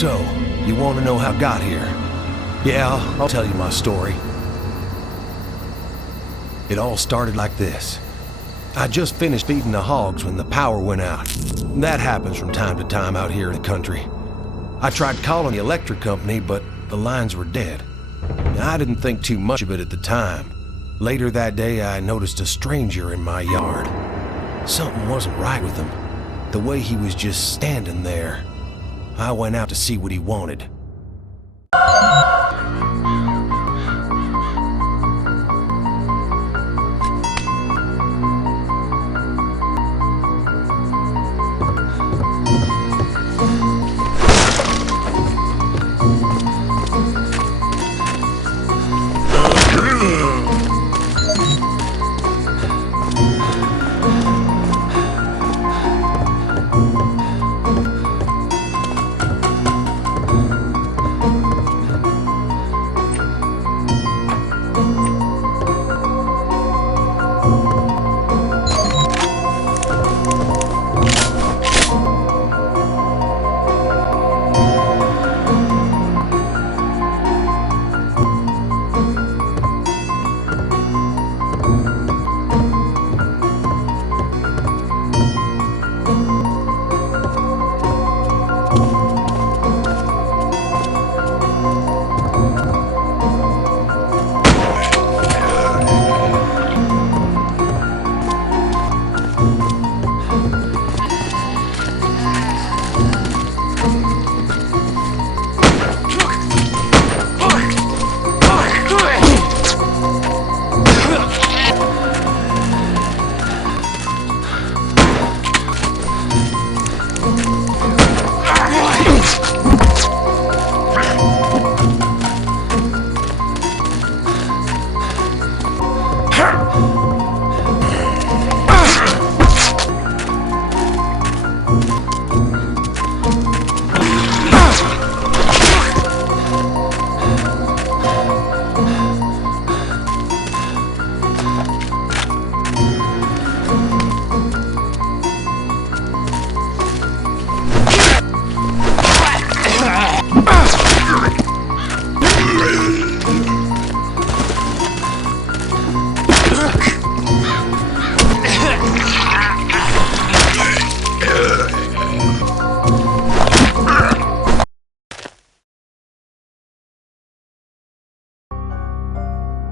So, you want to know how I got here? Yeah, I'll tell you my story. It all started like this. I just finished feeding the hogs when the power went out. That happens from time to time out here in the country. I tried calling the electric company, but the lines were dead. I didn't think too much of it at the time. Later that day, I noticed a stranger in my yard. Something wasn't right with him. The way he was just standing there. I went out to see what he wanted.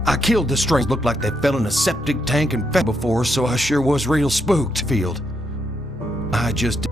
I killed the stranger. Looked like they fell in a septic tank and fell before, so I sure was real spooked. I just